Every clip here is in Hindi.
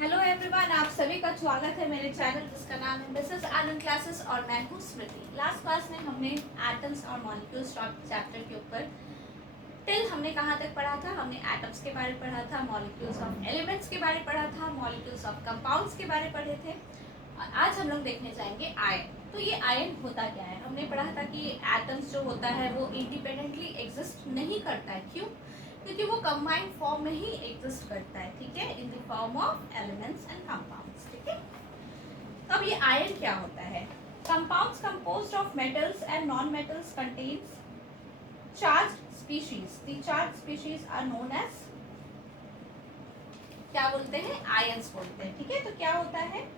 हेलो एवरीवन, आप सभी का स्वागत है मेरे चैनल जिसका नाम है मिसेस आनंद क्लासेस और मैं हूँ स्मृति। लास्ट क्लास में हमने एटम्स और मॉलिक्यूल्स चैप्टर के ऊपर टिल हमने कहाँ तक पढ़ा था। हमने एटम्स के बारे में पढ़ा था, मॉलिक्यूल्स ऑफ एलिमेंट्स के बारे में पढ़ा था, मॉलिक्यूल्स ऑफ कंपाउंड्स के बारे में पढ़े थे। और आज हम लोग देखने जाएंगे आयन। तो ये आयन होता क्या है? हमने पढ़ा था कि एटम्स जो होता है वो इंडिपेंडेंटली एग्जिस्ट नहीं करता है। क्यों? क्योंकि वो कंबाइंड फॉर्म में ही एग्जिस्ट करता है, ठीक है, in the form of elements and compounds, ठीक है। तो अब ये आयन क्या होता है? Compounds composed of metals and non metals contains charged species. The charged species are known as, क्या बोलते हैं? आयंस बोलते हैं, ठीक है। तो क्या होता है?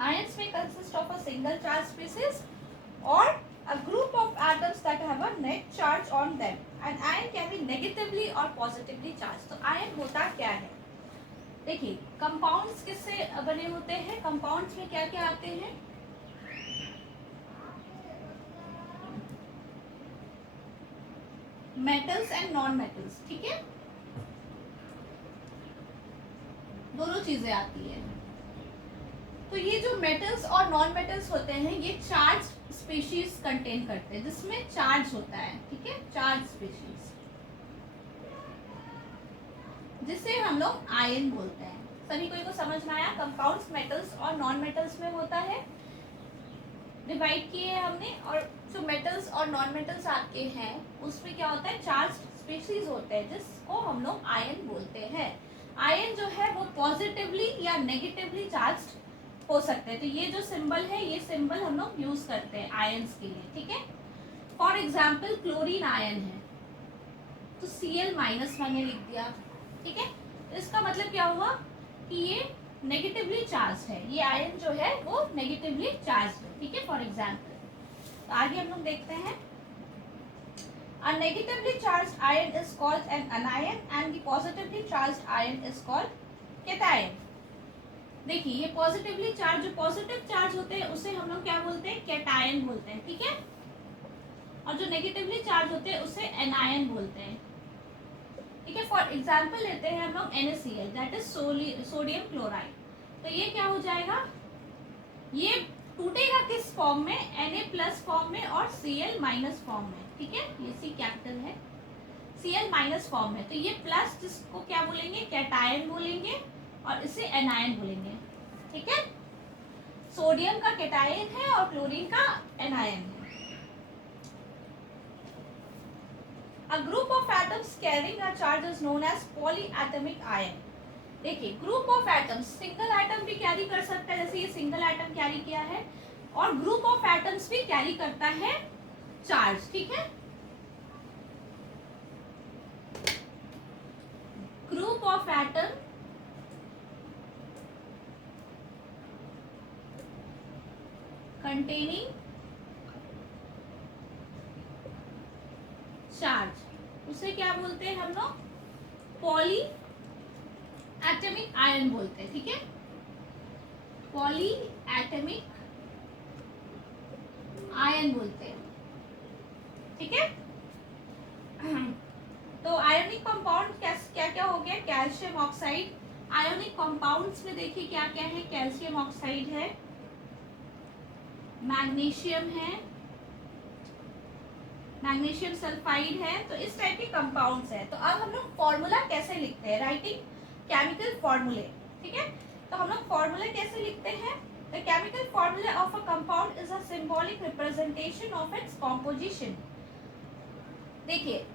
आयंस में consist of a single charge species और a group of atoms that have a net charge on them. An ion can be negatively or positively charged. तो आयन होता क्या है? देखिए, कंपाउंड्स किससे बने होते हैं? कंपाउंड्स में क्या क्या आते हैं? मेटल्स एंड नॉन मेटल्स, ठीक है, दोनों चीजें आती है। तो ये जो मेटल्स और नॉन मेटल्स होते हैं ये चार्ज स्पीशीज कंटेन करते हैं जिसमें चार्ज होता है, ठीक है, चार्ज स्पीशीज, जिसे हम लोग आयन बोलते हैं। सभी कोई को समझ में आया? कंपाउंड्स मेटल्स और नॉन मेटल्स में होता है, डिवाइड किए हैं हमने। और जो मेटल्स और नॉन मेटल्स आपके हैं उसमें क्या होता है? चार्ज स्पीशीज होते हैं जिसको हम लोग आयन बोलते हैं। आयन जो है वो पॉजिटिवली या नेगेटिवली चार्ज हो सकते हैं। तो ये जो सिंबल है ये सिंबल हम लोग यूज करते हैं आयंस के लिए, ठीक है। फॉर एग्जाम्पल क्लोरीन आयन है तो Cl- मैंने लिख दिया, ठीक है। इसका मतलब क्या हुआ कि ये नेगेटिवली चार्ज है, ये आयन जो है वो नेगेटिवली चार्ज है, ठीक है, फॉर एग्जाम्पल। तो आगे हम लोग देखते हैं। A negatively charged ion is called an anion and the positively charged ion is called cation. देखिए, ये पॉजिटिवली चार्ज, जो पॉजिटिव चार्ज होते हैं उसे हम लोग क्या बोलते हैं? कैटायन बोलते हैं, ठीक है। और जो नेगेटिवली चार्ज होते हैं उसे एनायन बोलते हैं, ठीक है। फॉर एग्जाम्पल लेते हैं हम लोग NaCl, that is sodium chloride. तो ये क्या हो जाएगा? ये टूटेगा किस फॉर्म में? Na+ फॉर्म में और Cl- फॉर्म में, ठीक है। ये C कैपिटल है, Cl- फॉर्म में। तो ये प्लस जिसको क्या बोलेंगे? कैटायन बोलेंगे और इसे एनायन बोलेंगे, ठीक है। सोडियम का कैटायन है और क्लोरीन का एनायन है। A group of atoms carrying a charge is known as polyatomic ion. देखिए, group of atoms, single atom भी कैरी कर सकता है, जैसे ये सिंगल एटम कैरी किया है, और ग्रुप ऑफ एटम्स भी कैरी करता है चार्ज, ठीक है। Group of atom containing charge उसे क्या बोलते हैं हम लोग? पॉली एटमिक आयन बोलते हैं, ठीक है। पॉली एटमिक आयन बोलते हैं, ठीक है। तो आयोनिक कंपाउंड क्या क्या हो गया? Calcium oxide. आयोनिक कंपाउंड्स में देखिए क्या क्या है? कैल्शियम ऑक्साइड है, मैग्नीशियम है, मैग्नीशियम सल्फाइड है। तो इस टाइप के कंपाउंड्स है। तो अब हम लोग फॉर्मूला कैसे लिखते हैं? राइटिंग केमिकल फॉर्मूले, ठीक है। तो हम लोग फॉर्मूला कैसे लिखते हैं? The chemical formula of a compound is a symbolic representation of its composition. देखिए,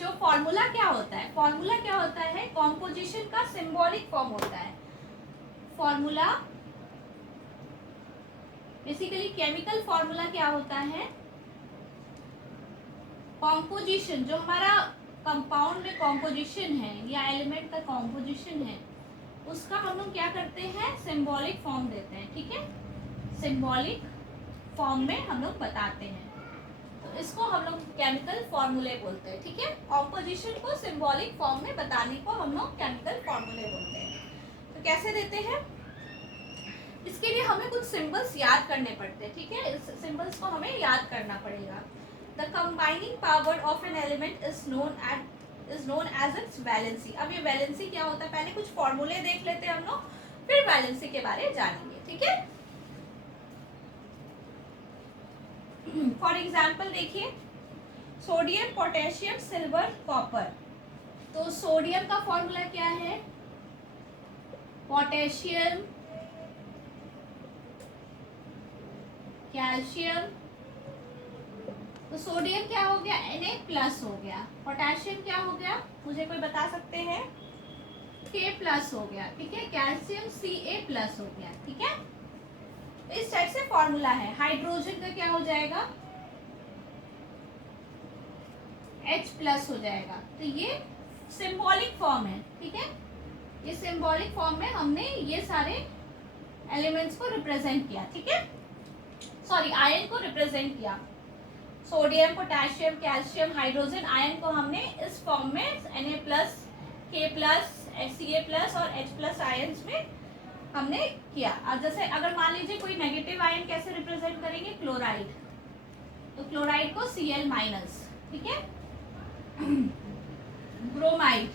जो फॉर्मूला क्या होता है? फॉर्मूला क्या होता है? कॉम्पोजिशन का सिंबॉलिक फॉर्म होता है। फॉर्मूला बेसिकली, केमिकल फॉर्मूला क्या होता है? कॉम्पोजिशन, जो हमारा कंपाउंड में कॉम्पोजिशन है या एलिमेंट का कॉम्पोजिशन है उसका हम लोग क्या करते हैं? सिंबॉलिक फॉर्म देते हैं, ठीक है। सिंबॉलिक फॉर्म में हम लोग बताते हैं, तो इसको हम लोग केमिकल फॉर्मूले बोलते हैं, ठीक है। कॉम्पोजिशन को सिंबॉलिक फॉर्म में बताने को हम लोग केमिकल फॉर्मूले बोलते हैं। तो कैसे देते हैं? इसके लिए हमें कुछ सिंबल्स याद करने पड़ते हैं, ठीक है। इस सिंबल्स को हमें याद करना पड़ेगा। The combining power of an element is known is known as its valency. अब ये वैलेंसी क्या होता है, पहले कुछ फॉर्मूले देख लेते हैं हम लोग, फिर वैलेंसी के बारे में जानेंगे, ठीक है। फॉर एग्जाम्पल देखिए, सोडियम, पोटेशियम, सिल्वर, कॉपर। तो सोडियम का फॉर्मूला क्या है, पोटेशियम, कैल्शियम। तो सोडियम क्या हो गया, Na+ हो गया। पोटेशियम क्या हो गया, मुझे कोई बता सकते हैं, K+ हो गया, ठीक है। कैल्शियम Ca+ हो गया, ठीक है। इस टाइप से फॉर्मूला है। हाइड्रोजन का क्या हो जाएगा, H+ हो जाएगा। तो ये सिंबॉलिक फॉर्म है, ठीक है। ये सिंबॉलिक फॉर्म में हमने ये सारे एलिमेंट्स को रिप्रेजेंट किया, ठीक है। सॉरी, आयन को रिप्रेजेंट किया। Sodium, potassium, calcium, hydrogen, ion को हमने इस फॉर्म में Na+, K+, Ca+ और H+ आयन्स में हमने किया। अब जैसे अगर मान लीजिए कोई नेगेटिव आयन कैसे रिप्रेजेंट करेंगे, क्लोराइड, तो क्लोराइड को Cl-, ठीक है। Bromide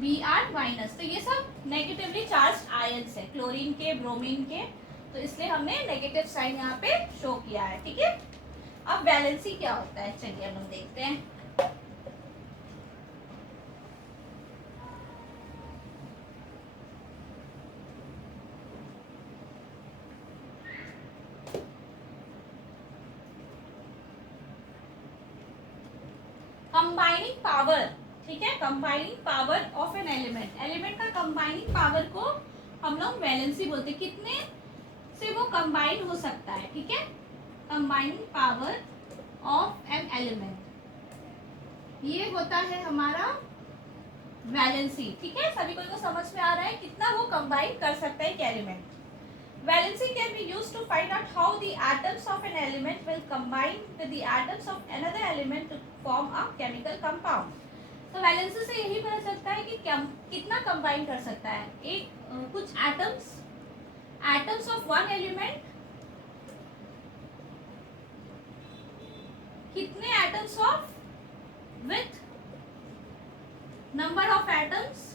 Br-। तो ये सब नेगेटिवली चार्ज आयन्स है, क्लोरीन के, ब्रोमीन के, तो इसलिए हमने नेगेटिव साइन यहाँ पे शो किया है, ठीक है। अब वैलेंसी क्या होता है, चलिए हम लोग देखते हैं। कंबाइनिंग पावर, ठीक है। Combining power of an element, element का कंबाइनिंग पावर को हम लोग वैलेंसी बोलते हैं। कितने से वो कंबाइन हो सकता है, ठीक है। Combining power of an element, ये होता है हमारा वैलेंसी, ठीक है। सभी को समझ में आ रहा है कितना वो कंबाइन कर सकता है एक element. Valency can be used to find out how the atoms of an element will combine with the atoms of another element to form a chemical compound. तो वैलेंसी से यही पता चलता है कि कितना कंबाइन कर सकता है एक कुछ एटम्स ऑफ वन एलिमेंट, कितने atoms of with number of atoms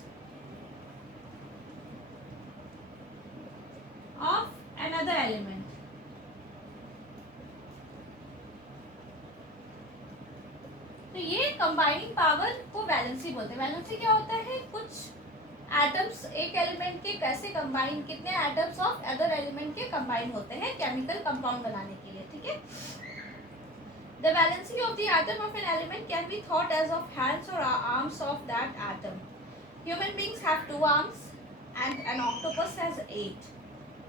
of another element। तो ये कंबाइनिंग पावर को वैलेंसी बोलते हैं। वैलेंसी क्या होता है, कुछ एटम्स एक एलिमेंट के कैसे कंबाइन, कितने एटम्स ऑफ अदर एलिमेंट के कंबाइन होते हैं केमिकल कंपाउंड बनाने के लिए, ठीक है। The valency of the atom of an element can be thought as of hands or arms of that atom. Human beings have 2 arms and an octopus has 8,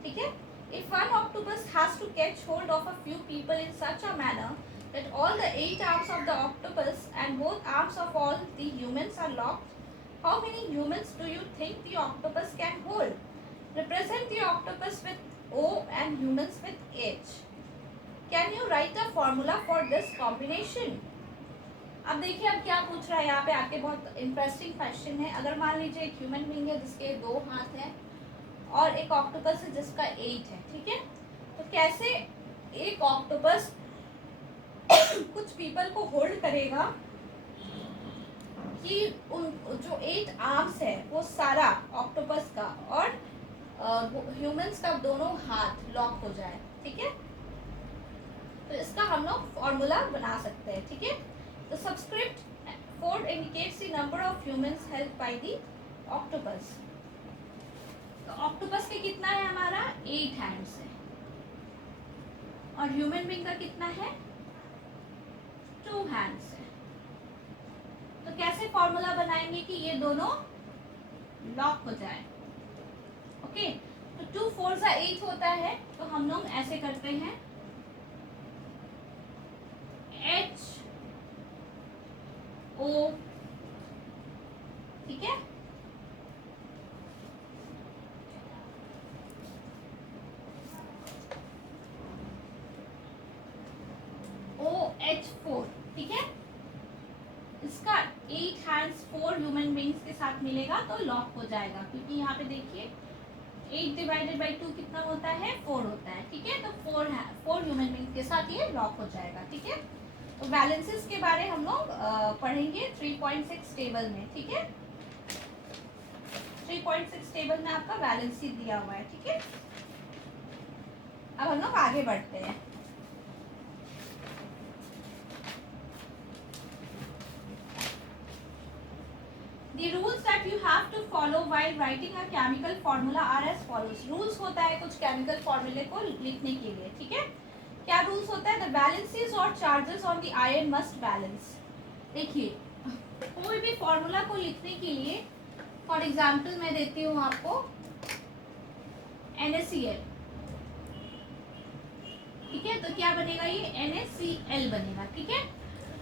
ठीक है। If one octopus has to catch hold of a few people in such a manner that all the 8 arms of the octopus and both arms of all the humans are locked, how many humans do you think the octopus can hold? Represent the octopus with O and humans with H. Can you write a formula for this combination? अब देखिए अब क्या पूछ रहा है यहाँ पे आके, बहुत इंटरेस्टिंग क्वेश्चन है। अगर मान लीजिए एक ह्यूमन बीइंग है जिसके 2 हाथ हैं और एक ऑक्टोपस है जिसका 8 है, ठीक है। तो कैसे एक ऑक्टोपस कुछ पीपल को होल्ड करेगा कि उन जो 8 आर्म्स है वो सारा ऑक्टोपस का और ह्यूमंस का दोनों हाथ लॉक हो जाए, ठीक है। तो इसका हम लोग फॉर्मूला बना सकते हैं, ठीक है। तो subscript 4 indicates the number of humans helped by the octopus. तो ऑक्टोपस के कितना है हमारा 8 हैंड्स है और ह्यूमन बीइंग का कितना है 2 हैंड्स है। तो कैसे फॉर्मूला बनाएंगे कि ये दोनों लॉक हो जाए, ओके। तो 2 4 सा 8 होता है, तो हम लोग ऐसे करते हैं HO, ठीक है। OH4, ठीक है। इसका 8 हैंड्स 4 ह्यूमन बीइंग्स के साथ मिलेगा तो लॉक हो जाएगा, क्योंकि यहाँ पे देखिए 8 डिवाइडेड बाई 2 कितना होता है 4 होता है, ठीक है। तो 4 ह्यूमन बीइंग्स के साथ ये लॉक हो जाएगा, ठीक है। तो बैलेंसेस के बारे हम लोग पढ़ेंगे 3.6 टेबल में, ठीक है। 3.6 टेबल में आपका बैलेंस दिया हुआ है, ठीक है। अब हम लोग आगे बढ़ते हैं। The rules that you have to follow while writing a chemical formula are as follows. Rules होता है कुछ केमिकल फॉर्मूले को लिखने के लिए, ठीक है। क्या रूल्स होता है? The balances or charges on the ion must balance. देखिए, कोई भी फॉर्मूला को लिखने के लिए, फॉर एग्जाम्पल मैं देती हूँ आपको NaCl, ठीक है। तो क्या बनेगा? ये NaCl बनेगा, ठीक है।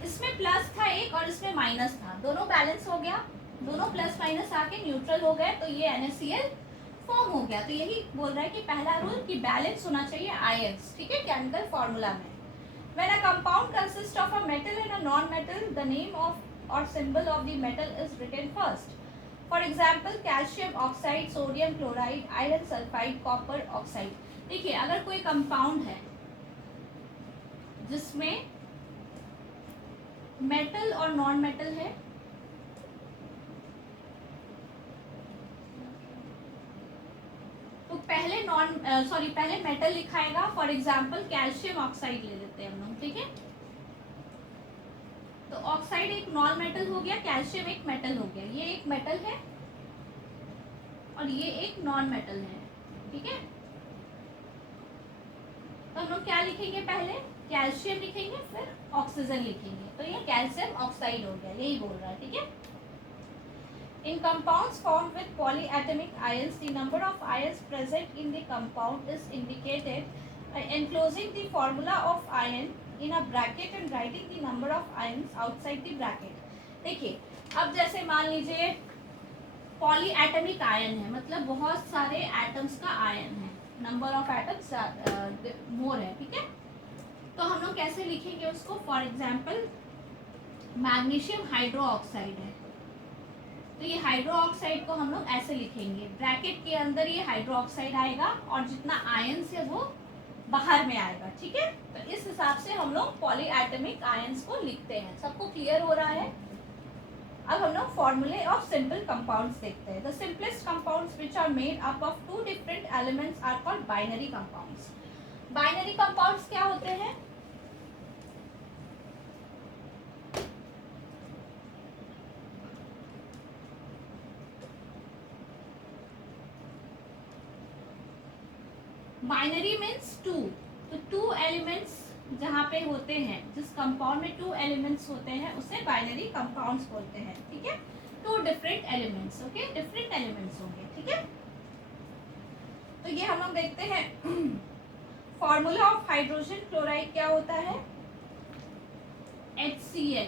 इसमें प्लस था एक और इसमें माइनस था, दोनों बैलेंस हो गया, दोनों प्लस माइनस आके न्यूट्रल हो गए, तो ये NaCl फॉर्म हो गया। तो यही बोल रहा है कि पहला रूल कि बैलेंस होना चाहिए आयंस, ठीक है, केमिकल फॉर्मूला में। When a compound consists of a metal and a non-metal, the name of or symbol of the metal is written first. For example, calcium oxide, sodium chloride, iron sulfide, copper oxide. देखिए, अगर कोई कंपाउंड है जिसमें मेटल और नॉन मेटल है, तो पहले मेटल लिखाएगा। फॉर एग्जाम्पल कैल्शियम ऑक्साइड ले लेते हैं हम लोग, ठीक है। तो ऑक्साइड एक नॉन मेटल हो गया, कैल्शियम एक मेटल हो गया। ये एक मेटल है और ये एक नॉन मेटल है, ठीक है। तो हम लोग क्या लिखेंगे? पहले कैल्शियम लिखेंगे, फिर ऑक्सीजन लिखेंगे, तो ये कैल्शियम ऑक्साइड हो गया, यही बोल रहा है, ठीक है। In compounds formed with polyatomic ions, the number of ions present in the compound is indicated by enclosing the formula of ion in a bracket and writing the number of ions outside the bracket. देखिए, अब जैसे मान लीजिए पॉलीएटमिक आयन है, मतलब बहुत सारे एटम्स का आयन है, नंबर ऑफ एटम्स मोर है, ठीक है। तो हम लोग कैसे लिखेंगे उसको? For example magnesium hydro oxide है, तो ये हाइड्रो ऑक्साइड को हम लोग ऐसे लिखेंगे, ब्रैकेट के अंदर ये हाइड्रो ऑक्साइड आएगा और जितना आयंस है वो बाहर में आएगा, ठीक है। तो इस हिसाब से हम लोग पॉलीएटमिक आयंस को लिखते हैं। सबको क्लियर हो रहा है? अब हम लोग फॉर्मूले ऑफ सिंपल कंपाउंड्स देखते हैं। The simplest compounds which are made up of two different elements are called binary compounds. Binary compounds क्या होते हैं? बाइनरी मीन्स टू, तो टू एलिमेंट्स जहाँ पे होते हैं, जिस कंपाउंड में टू एलिमेंट्स होते हैं उसे बाइनरी कंपाउंड्स बोलते हैं, ठीक है। Two different elements, okay, different elements होंगे, ठीक है। तो ये हम लोग देखते हैं। फॉर्मूला ऑफ हाइड्रोजन क्लोराइड क्या होता है? HCl,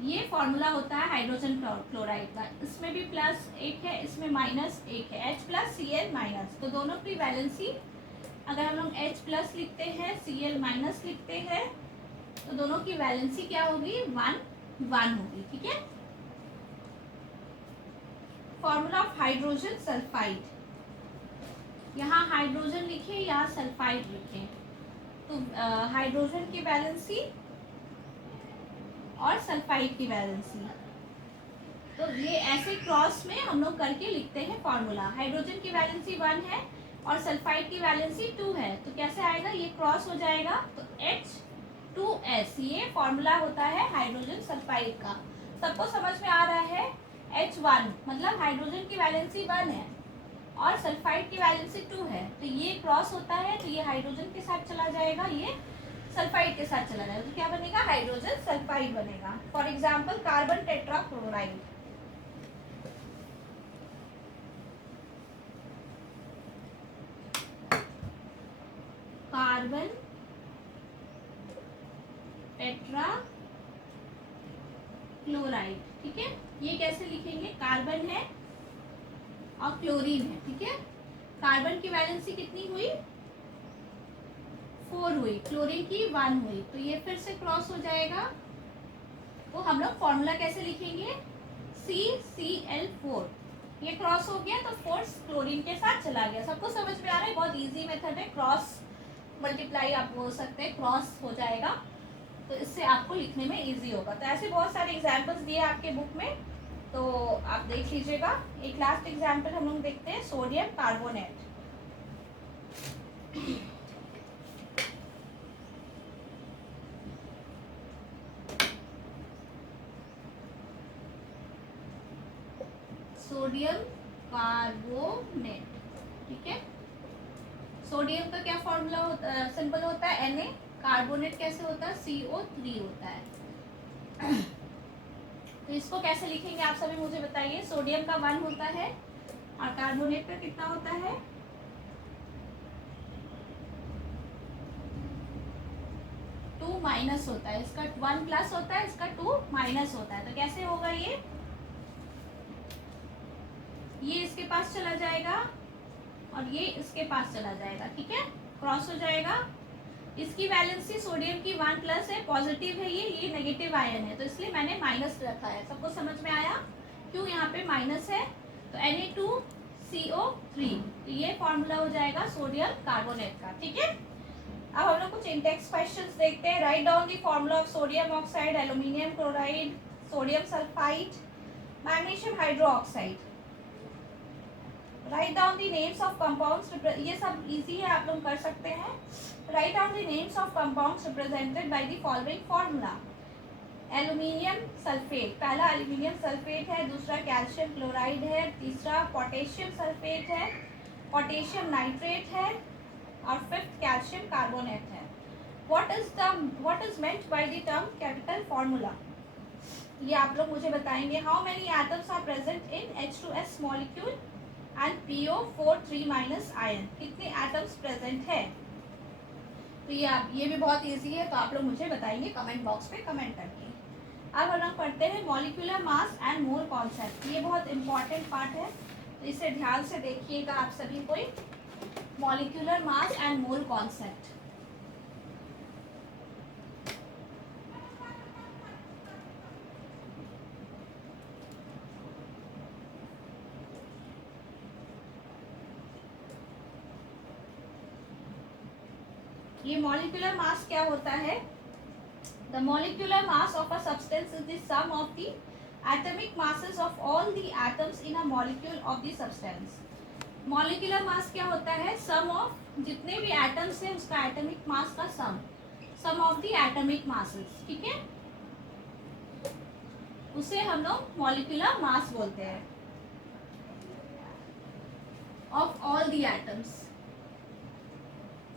ये फॉर्मूला होता है हाइड्रोजन क्लोराइड का। इसमें भी प्लस एक है, इसमें माइनस एक है, H प्लस Cl माइनस। तो दोनों की वैलेंसी, अगर हम लोग H प्लस लिखते हैं, Cl माइनस लिखते हैं, तो दोनों की वैलेंसी क्या होगी? 1 होगी, ठीक है। फॉर्मूला ऑफ हाइड्रोजन सल्फाइड, यहाँ हाइड्रोजन लिखे या सल्फाइड लिखे, तो हाइड्रोजन की वैलेंसी और सल्फाइड की वैलेंसी, तो ये ऐसे क्रॉस में हम लोग करके लिखते हैं फॉर्मूला। हाइड्रोजन की वैलेंसी 1 है और सल्फाइड की वैलेंसी 2 है, तो कैसे आएगा? ये क्रॉस हो जाएगा, तो H2S, ये फॉर्मूला होता है हाइड्रोजन सल्फाइड का। सबको समझ में आ रहा है? H1 मतलब हाइड्रोजन की वैलेंसी 1 है और सल्फाइड की वैलेंसी 2 है, तो ये क्रॉस होता है, तो ये हाइड्रोजन के साथ चला जाएगा, ये सल्फाइड के साथ चला जाएगा, तो क्या बनेगा? हाइड्रोजन सल्फाइड बनेगा। For example carbon tetrachloride, carbon tetrachloride, ठीक है। ये कैसे लिखेंगे? कार्बन है और क्लोरीन है, ठीक है। कार्बन की वैलेंसी कितनी हुई? 4 हुई, क्लोरीन की 1 हुई, तो ये फिर से क्रॉस हो जाएगा। तो हम लोग फॉर्मूला कैसे लिखेंगे? CCl4, ये क्रॉस हो गया तो 4 क्लोरीन के साथ चला गया। सबको समझ में आ रहा है? बहुत इजी मेथड है, क्रॉस मल्टीप्लाई आप बोल सकते हैं, क्रॉस हो जाएगा। तो इससे आपको लिखने में इजी होगा। तो ऐसे बहुत सारे एग्जाम्पल्स दिए आपके बुक में, तो आप देख लीजिएगा। एक लास्ट एग्जाम्पल हम लोग देखते हैं, सोडियम कार्बोनेट। सोडियम कार्बोनेट, ठीक है। सोडियम का क्या फॉर्मूला होता है, सिंपल होता है Na। कार्बोनेट कैसे होता है, CO3 होता है। तो इसको कैसे लिखेंगे आप सभी मुझे बताइए। सोडियम का 1 होता है और कार्बोनेट का कितना होता है, 2 माइनस होता है। इसका 1 प्लस होता है, इसका 2 माइनस होता है। तो कैसे होगा ये इसके पास चला जाएगा और ये इसके पास चला जाएगा, ठीक है, क्रॉस हो जाएगा। इसकी वैलेंसी सोडियम की 1 प्लस है, पॉजिटिव है, ये नेगेटिव आयन है, तो इसलिए मैंने माइनस रखा है। सबको समझ में आया क्यों यहाँ पे माइनस है। तो Na2CO3, तो ये फॉर्मूला हो जाएगा सोडियम कार्बोनेट का, ठीक है। अब हम लोग कुछ इंडेक्स क्वेश्चंस देखते हैं। Write down the formula of sodium oxide, aluminium chloride, sodium sulphide, magnesium hydroxide. Write down the names of compounds, ये सब इजी है, आप लोग कर सकते हैं। Write down the names of compounds represented by the following formula. Aluminium sulphate, पहला एल्यूमिनियम सल्फेट है, दूसरा कैल्शियम क्लोराइड है, तीसरा पोटेशियम सल्फेट है, पोटेशियम नाइट्रेट है, और फिफ्थ कैल्शियम कार्बोनेट है। What is meant by the term capital formula, ये आप लोग मुझे बताएंगे। How many atoms are present in H2S molecule and PO4 3- ion, कितने एटम्स प्रेजेंट है। तो ये भी बहुत इजी है, तो आप लोग मुझे बताएंगे कमेंट बॉक्स पे कमेंट करके। अब हम लोग पढ़ते हैं molecular mass and mole concept. ये बहुत इंपॉर्टेंट पार्ट है, तो इसे ध्यान से देखिएगा आप सभी कोई। Molecular mass and mole concept, ये मॉलिक्यूलर मास क्या होता है। The molecular mass of a substance is the sum of the atomic masses of all the atoms in a molecule of the substance. Molecular mass क्या होता है, सम ऑफ जितने भी एटम्स हैं उसका एटॉमिक मास का सम ऑफ द एटॉमिक मासेस, ठीक है, उसे हम लोग मॉलिक्यूलर मास बोलते हैं ऑफ ऑल द एटम्स।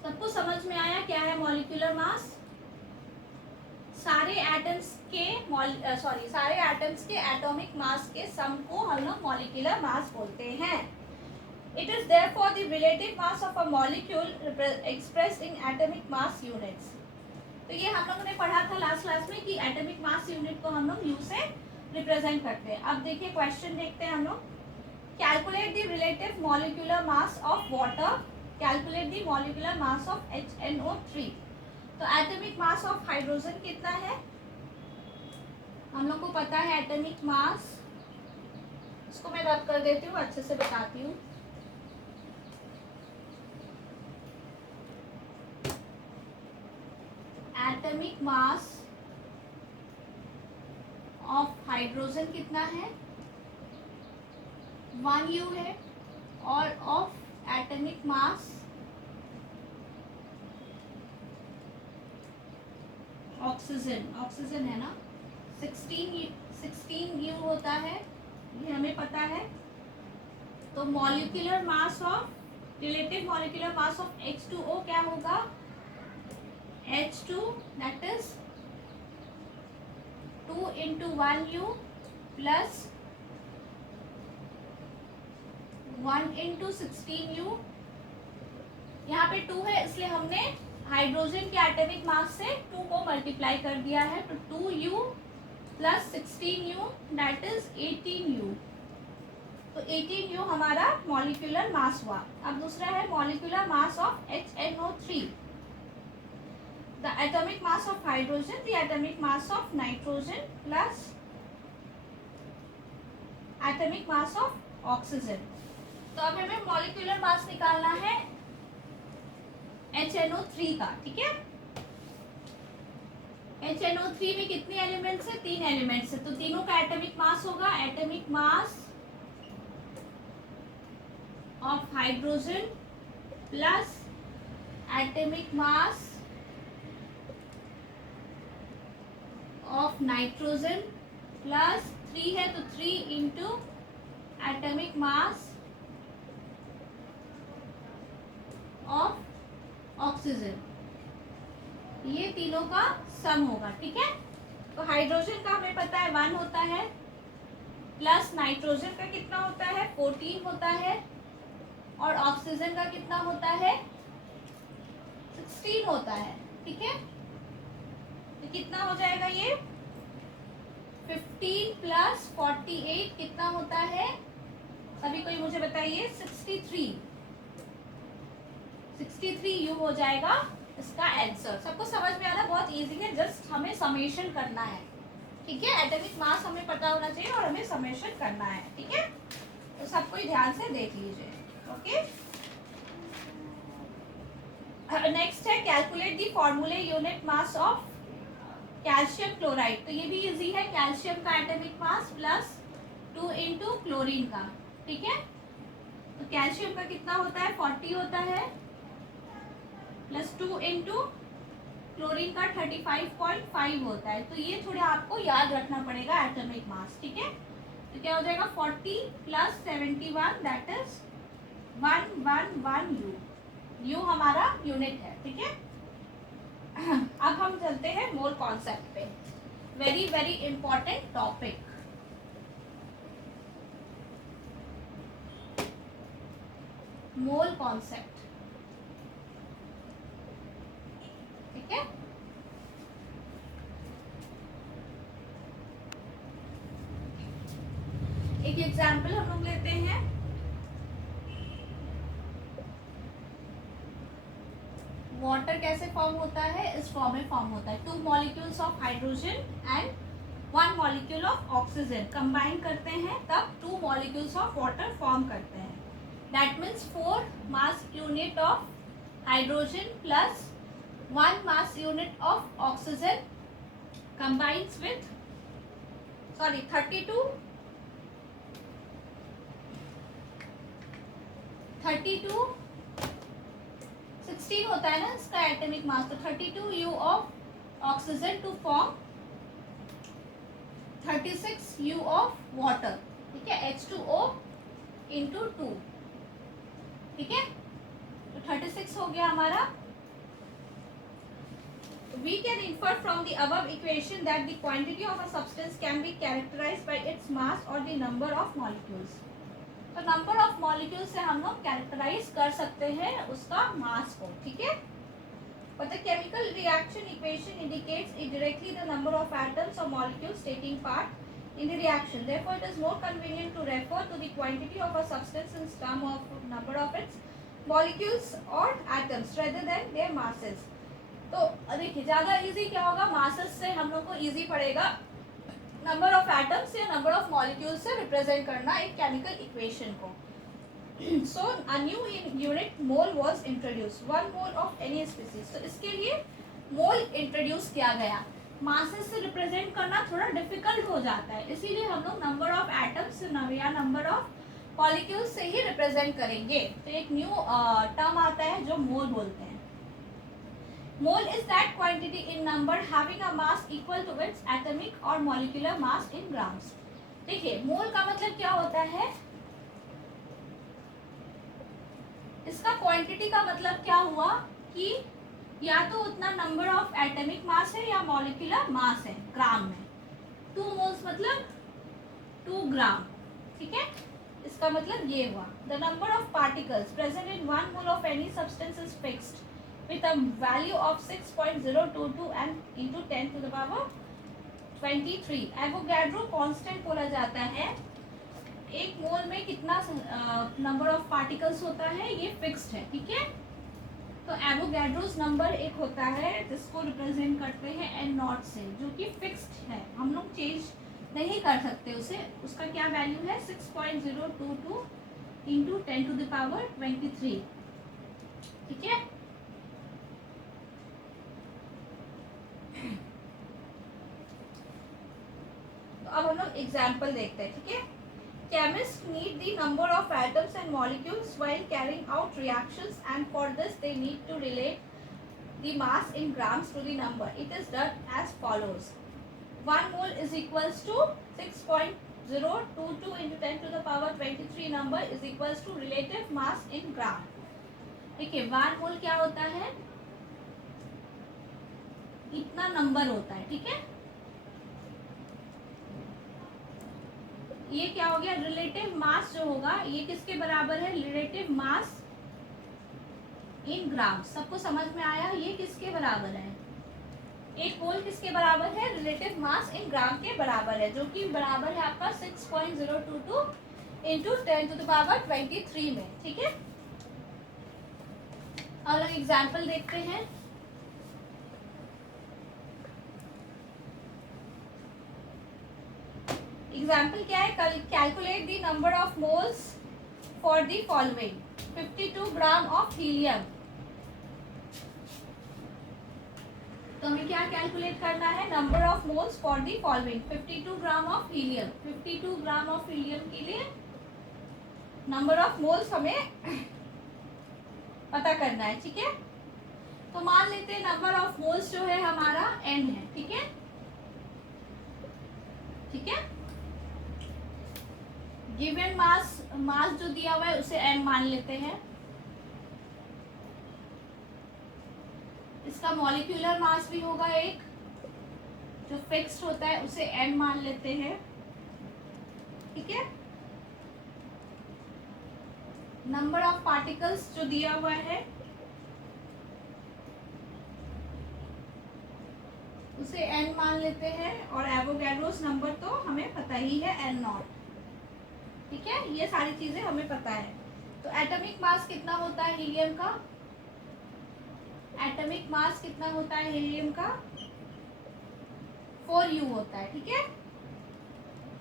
सबको समझ में आया क्या है मॉलिक्यूलर मास। सारे एटम्स के एटॉमिक मास के सम को हम लोग मॉलिक्यूलर मास बोलते हैं। It is therefore the relative mass of a molecule expressed in atomic mass units. तो ये हम लोगों ने पढ़ा था लास्ट क्लास में कि एटॉमिक मास यूनिट को हम लोग यू से रिप्रेजेंट करते हैं। अब देखिए क्वेश्चन देखते हैं हम लोग। Calculate the relative molecular mass of water, calculate the molecular mass of HNO3। तो एटॉमिक मास ऑफ हाइड्रोजन कितना है, हम लोग को पता है एटॉमिक मास, इसको मैं रब कर देती हूँ, अच्छे से बताती हूँ। एटॉमिक मास ऑफ हाइड्रोजन कितना है, 1U है, और ऑफ एटॉमिक मास ऑक्सीजन है ना, 16U होता है, ये हमें पता है। तो molecular mass of, relative molecular mass of H2O क्या होगा, H2 that is 2 × 1U plus 1 × 16U। यहाँ पे 2 है इसलिए हमने हाइड्रोजन के एटॉमिक मास से 2 को मल्टीप्लाई कर दिया है, तो 2U plus 16U that is 18U। तो 18U हमारा मॉलिक्यूलर मास हुआ। अब दूसरा है molecular mass of HNO3, the atomic mass of hydrogen, the atomic mass of nitrogen plus atomic mass of oxygen. तो अब हमें मॉलिक्यूलर मास निकालना है HNO3 का, ठीक है। HNO3 में कितने एलिमेंट्स है? 3 एलिमेंट्स है, तो तीनों का एटॉमिक मास होगा atomic mass of hydrogen plus atomic mass of nitrogen plus 3 है तो 3 into atomic mass of oxygen, ये तीनों का सम होगा। ठीक है, तो हाइड्रोजन का हमें पता है 1 होता है, प्लस नाइट्रोजन का कितना होता है 14 होता है, और ऑक्सीजन का कितना होता है 16 होता है। ठीक है, तो कितना हो जाएगा ये 15 प्लस 48 कितना होता है? सभी कोई मुझे बताइए। 63 यू हो जाएगा इसका आंसर। सबको समझ में आ रहा है? बहुत इजी है, जस्ट हमें समेशन करना है। ठीक है, एटॉमिक मास हमें पता होना चाहिए और हमें समेशन करना है। ठीक है, तो सबको ध्यान से देख लीजिए। ओके, नेक्स्ट है कैलकुलेट द फॉर्मूले unit mass of calcium chloride. तो ये भी इजी है, कैल्शियम का atomic mass plus 2 into chlorine का। ठीक है, तो कैल्शियम का कितना होता है 40 होता है, प्लस 2 इंटू क्लोरीन का 35.5 होता है। तो ये थोड़ा आपको याद रखना पड़ेगा एटॉमिक मास। ठीक है, तो क्या हो जाएगा 40 plus 71 that is 111 you. You हमारा यूनिट है। ठीक है, अब हम चलते हैं मोल कॉन्सेप्ट पे। Very very important topic. Mole concept. ठीक है, एक एग्जाम्पल हम लोग लेते हैं। वाटर कैसे फॉर्म होता है? इस फॉर्म में फॉर्म होता है। 2 molecules of hydrogen and 1 molecule of oxygen combine करते हैं तब 2 मॉलिक्यूल्स ऑफ वाटर फॉर्म करते हैं। That means 4 mass unit of hydrogen plus 1 mass unit of oxygen combines with 32 16 होता है ना इसका एटॉमिक मास, तो 32 u of oxygen to form 36 u of water. ठीक है, H2O इंटू 2। ठीक है, तो 36 हो गया हमारा। We can infer from the above equation that the quantity of a substance can be characterized by its mass or the number of molecules. तो नंबर ऑफ मॉलिक्यूल से हम लोग कैरेक्टराइज कर सकते हैं उसका मास को। ठीक है, but the chemical reaction equation indicates indirectly the number of atoms or molecules taking part in the reaction. Therefore, it is more convenient to refer to the quantity of a substance in terms of number of its molecules or atoms rather than their masses. तो देखिए ज़्यादा इजी क्या होगा, मासेस से हम लोग को इजी पड़ेगा नंबर ऑफ एटम्स या नंबर ऑफ मॉलिक्यूल से रिप्रेजेंट करना एक केमिकल इक्वेशन को। So a new unit mole was introduce, 1 mole of any species. तो इसके लिए मोल इंट्रोड्यूस किया गया। मासेस से रिप्रेजेंट करना थोड़ा डिफिकल्ट हो जाता है, इसीलिए हम लोग नंबर ऑफ एटम्स या नंबर ऑफ मॉलिक्यूल से ही रिप्रेजेंट करेंगे। तो एक न्यू टर्म आता है जो मोल बोलते हैं। Mole is that quantity in number having a mass equal to its atomic or molecular mass in grams. देखिए मोल का मतलब क्या होता है, इसका क्वांटिटी का मतलब क्या हुआ कि या तो उतना नंबर ऑफ एटॉमिक मास है या मॉलिक्यूलर मास है ग्राम में। 2 मोल्स मतलब 2 ग्राम। ठीक है, इसका मतलब ये हुआ। The number of particles present in 1 mole of any substance is fixed with a value of 6.022 and into 10 to the power 23। Avogadro constant बोला जाता है। एक मोल में कितना नंबर ऑफ पार्टिकल्स होता है ये फिक्स्ड है। ठीक है, तो एवोगैड्रोस नंबर एक होता है जिसको रिप्रेजेंट करते हैं एन नॉट से, जो कि फिक्स्ड है, हम लोग चेंज नहीं कर सकते उसे। उसका क्या वैल्यू है 6.022 इंटू 10 to the power 23। ठीक है, एग्जाम्पल देखते हैं, ठीक है। Chemists need the number of atoms and molecules while carrying out reactions, and for this they need to relate the mass in grams to the number. It is done as follows. 1 mole is equals to 6.022 into 10 to the power 23 number is equals to relative mass in gram. देखिए 1 मोल क्या होता है, इतना नंबर होता है, ठीक है। ये क्या हो गया, रिलेटिव मास जो होगा ये किसके बराबर है, रिलेटिव मास इन ग्राम। सबको समझ में आया, ये किसके बराबर है, एक मोल किसके बराबर है, रिलेटिव मास इन ग्राम के बराबर है, जो कि बराबर है आपका 6.022 इंटू 10 टू द पावर 23 में, ठीक है। और एग्जाम्पल देखते हैं। एग्जाम्पल क्या है, calculate the number of moles for the following 52 gram of helium. तो हमें क्या कैलकुलेट करना है, number of moles for the following 52 gram of helium. 52 gram of helium के लिए नंबर ऑफ मोल्स हमें पता करना है, ठीक है। तो मान लेते हैं नंबर ऑफ मोल्स जो है हमारा n है, ठीक है, ठीक है। गिवन मास जो दिया हुआ है उसे m मान लेते हैं। इसका मॉलिक्यूलर मास भी होगा एक जो फिक्स्ड होता है, उसे n मान लेते हैं, ठीक है। नंबर ऑफ पार्टिकल्स जो दिया हुआ है उसे n मान लेते हैं, और एवोगैड्रोस नंबर तो हमें पता ही है n0, ठीक है। ये सारी चीजें हमें पता है। तो एटॉमिक मास कितना होता है हीलियम का, एटॉमिक मास कितना होता है हीलियम का, 4u होता है, ठीक है।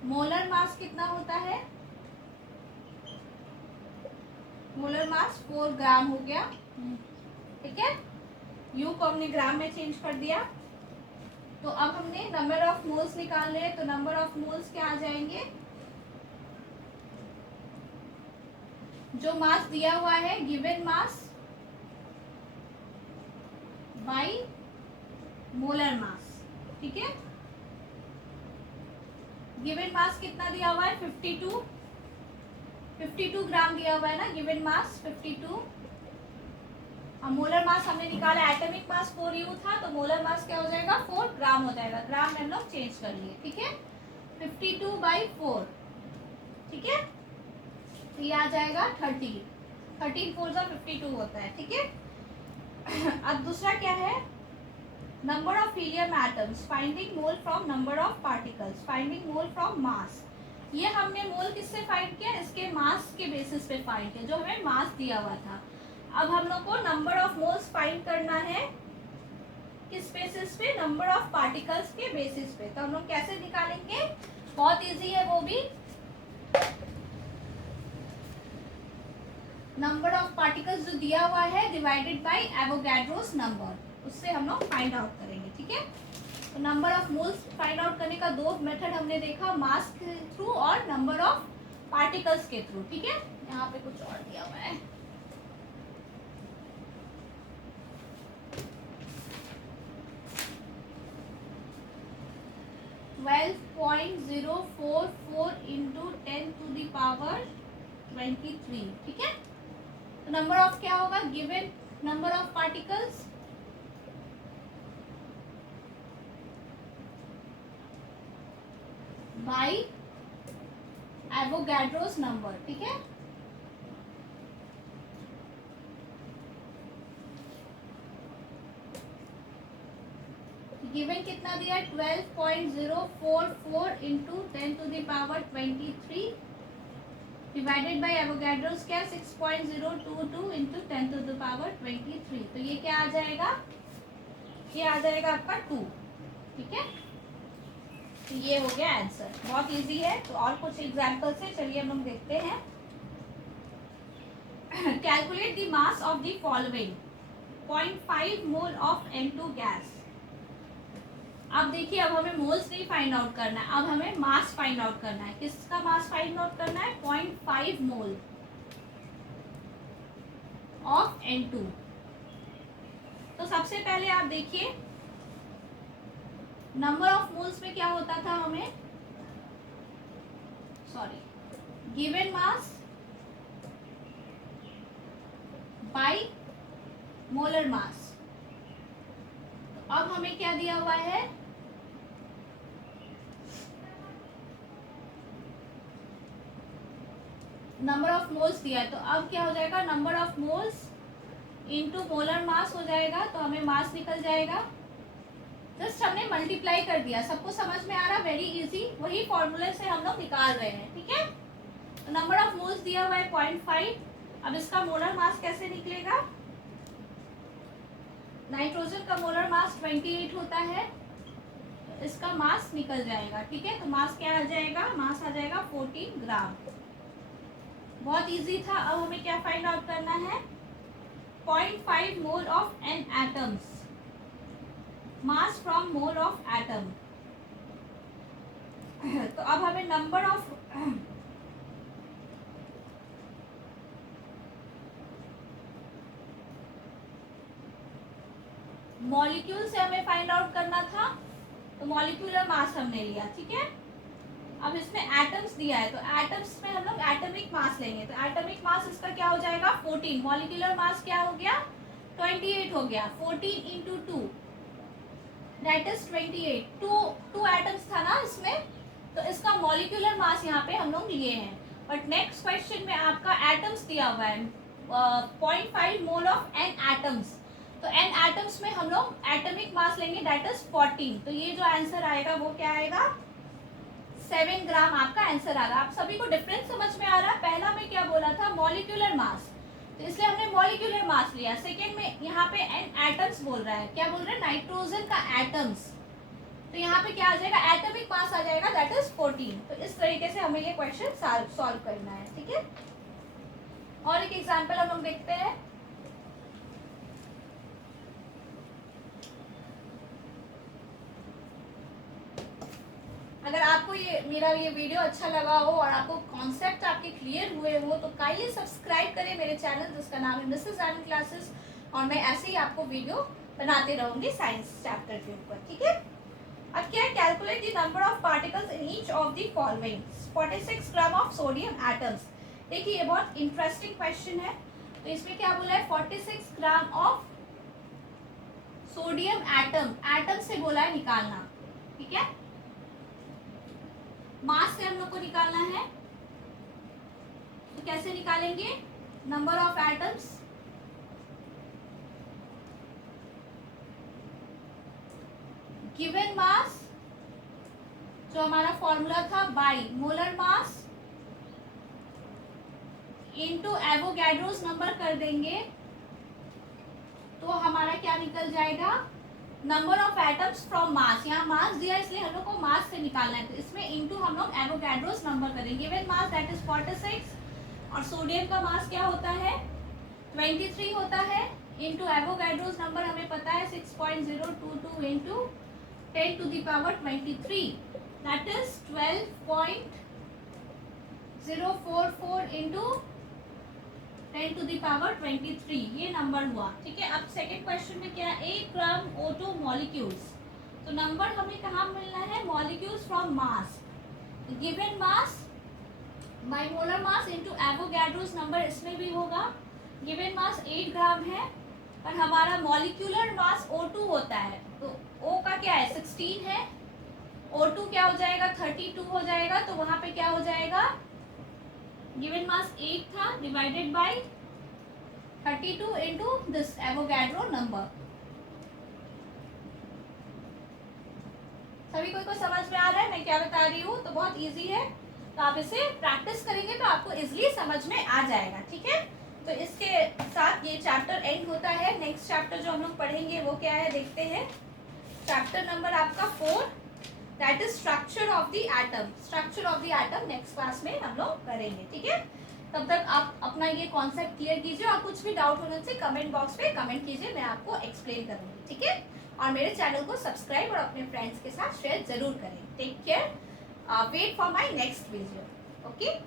मोलर मास कितना होता है, मोलर मास 4 ग्राम हो गया, ठीक है। u को हमने ग्राम में चेंज कर दिया। तो अब हमने नंबर ऑफ मोल्स निकालने हैं, तो नंबर ऑफ मोल्स क्या आ जाएंगे, जो मास दिया हुआ है given mass by molar mass, ठीक है। गिवन मास कितना दिया हुआ है, 52 ग्राम दिया हुआ है ना, गिवन मास 52। अब मोलर मास हमने निकाला, एटॉमिक मास 4u था, तो मोलर मास क्या हो जाएगा, 4 ग्राम हो जाएगा। ग्राम में हम लोग चेंज कर लिए, ठीक है। 52/4, ठीक है। तो ये आ जाएगा 13 4 52 होता है, ठीक है। अब दूसरा क्या है, number of helium atoms, finding mole from number of particles, finding mole from mass. ये हमने मोल किससे फाइंड किया, इसके मास के बेसिस पे फाइंड किया, जो हमें मास दिया हुआ था। अब हम लोग को नंबर ऑफ मोल्स फाइंड करना है किस बेसिस पे, नंबर ऑफ पार्टिकल्स के बेसिस पे। तो हम लोग कैसे निकालेंगे, बहुत इजी है वो भी। नंबर ऑफ पार्टिकल्स जो दिया हुआ है डिवाइडेड बाय एवोगैड्रोस नंबर, उससे हम लोग फाइंड आउट करेंगे, ठीक है। तो number of moles find out करने का दो मेथड हमने देखा, मास के थ्रू और नंबर ऑफ पार्टिकल्स के थ्रू, ठीक है। यहाँ पे कुछ और दिया हुआ है, (12.044 into 10 to the power 23), ठीक है। तो नंबर ऑफ क्या होगा, given number of particles by Avogadro's number, ठीक है। गिवन कितना दिया, 12.044 into 10 to the power 23 divided by Avogadro's क्या, 6.022 इंटू 10 to the power 23। तो ये क्या आ जाएगा, ये आ जाएगा आपका 2, ठीक है। तो ये हो गया आंसर, बहुत इजी है। तो और कुछ एग्जाम्पल से चलिए हम लोग देखते हैं। Calculate the mass of the following 0.5 mole of N2 gas. अब देखिए, अब हमें मोल्स नहीं फाइंड आउट करना है, अब हमें मास फाइंड आउट करना है। किसका मास फाइंड आउट करना है? 0.5 मोल ऑफ N2। तो सबसे पहले आप देखिए, नंबर ऑफ मोल्स में क्या होता था हमें, sorry, given mass by molar mass. तो अब हमें क्या दिया हुआ है, नंबर ऑफ मोल्स दिया है। तो अब क्या हो जाएगा, number of moles into molar mass हो जाएगा, तो हमें मास निकल जाएगा। जस्ट हमने मल्टीप्लाई कर दिया, सबको समझ में आ रहा, वेरी इजी, वही फॉर्मूले से हम लोग निकाल रहे हैं, ठीक है। तो नंबर ऑफ मोल्स दिया हुआ है 0.5। अब इसका मोलर मास कैसे निकलेगा, नाइट्रोजन का मोलर मास 28 होता है, तो इसका मास निकल जाएगा, ठीक है। तो मास क्या आ जाएगा, मास आ जाएगा 14 ग्राम। बहुत इजी था। अब हमें क्या फाइंड आउट करना है, 0.5 mole of N atoms, mass from mole of atom. तो अब हमें नंबर ऑफ मॉलिक्यूल से हमें फाइंड आउट करना था, तो मॉलिक्यूलर मास हमने लिया, ठीक है। अब इसमें एटम्स दिया है, तो एटम्स में हम लोग एटॉमिक मास लेंगे। तो एटॉमिक मास इसका क्या हो जाएगा, 14। मॉलिक्यूलर मास क्या हो गया, 28 हो गया। 14 into 2 that is 28। Two atoms था ना इसमें, तो इसका मॉलिक्यूलर मास यहाँ पे हम लोग लिए हैं। बट नेक्स्ट क्वेश्चन में आपका एटम्स दिया हुआ है, 0.5 मोल ऑफ एन एटम्स। तो एन एटम्स में हम लोग एटॉमिक मास लेंगे, दैट इज 14। तो ये जो आंसर आएगा वो क्या आएगा, 7 ग्राम आपका आंसर आ रहा है। आप सभी को डिफरेंस समझ में आ रहा है। पहला में क्या बोला था, मॉलिक्यूलर मास, तो इसलिए हमने मॉलिक्यूलर मास लिया। सेकेंड में यहाँ पे एन एटम्स बोल रहा है, क्या बोल रहा है, नाइट्रोजन का एटम्स, तो यहाँ पे क्या आ जाएगा, एटॉमिक मास आ जाएगा, दैट इज 14। तो इस तरीके से हमें ये क्वेश्चन सॉल्व करना है, ठीक है। और एक एग्जाम्पल हम लोग देखते हैं। अगर आपको ये मेरा ये वीडियो अच्छा लगा हो और आपको कॉन्सेप्ट आपके क्लियर हुए हो, तो काइंडली सब्सक्राइब करें मेरे चैनल जिसका नाम है मिसेस आनंद क्लासेस, और मैं ऐसे ही आपको वीडियो बनाते रहूंगी साइंस चैप्टर के ऊपर, ठीक है। अब क्या है, calculate the number of particles in each of the following. 46 gram of sodium atoms. देखिए ये बहुत इंटरेस्टिंग क्वेश्चन है। तो इसमें क्या बोला है, 46 gram of sodium atom, atom से बोला है निकालना, ठीक है। मास से हम लोग को निकालना है, तो कैसे निकालेंगे, number of atoms given mass, जो हमारा फॉर्मूला था, by molar mass into Avogadro's number कर देंगे, तो हमारा क्या निकल जाएगा, नंबर ऑफ एटम्स फ्रॉम मास। यहाँ मास दिया इसलिए हम लोग को मास से निकालना है, तो इसमें इनटू हम लोग एवोगैड्रोस नंबर करेंगे। गिवन मास दैट इज 46, और सोडियम का मास क्या होता है, 23 होता है, इनटू एवोगैड्रोस नंबर हमें पता है 6.022 into 10 to the power 23, that is 12.044 into 10 to the power 23, ये नंबर हुआ, ठीक है। अब सेकेंड क्वेश्चन में क्या है, 8 ग्राम O2 मॉलिक्यूल्स। तो नंबर हमें कहाँ मिलना है, molecules from mass, given mass by molar mass into Avogadro's number, इसमें भी होगा। गिवन मास 8 ग्राम है, पर हमारा मॉलिक्यूलर मास O2 होता है, तो O का क्या है, 16 है, O2 क्या हो जाएगा, 32 हो जाएगा। तो वहां पे क्या हो जाएगा, गिवन मास 8 था, divided by 32 into this Avogadro number. सभी को समझ में आ रहा है मैं क्या बता रही हूँ, तो बहुत इजी है। तो आप इसे प्रैक्टिस करेंगे तो आपको इजीली समझ में आ जाएगा, ठीक है। तो इसके साथ ये चैप्टर एंड होता है। नेक्स्ट चैप्टर जो हम लोग पढ़ेंगे वो क्या है, देखते हैं। चैप्टर नंबर आपका 4, that is structure of the atom. Structure of the atom next class में हम लोग करेंगे, ठीक है। तब तक आप अपना ये कॉन्सेप्ट क्लियर कीजिए, और कुछ भी डाउट होने से कमेंट बॉक्स पे कमेंट कीजिए, मैं आपको एक्सप्लेन करूँगी, ठीक है। और मेरे चैनल को सब्सक्राइब और अपने फ्रेंड्स के साथ शेयर जरूर करें। Take care, wait for my next video. Okay.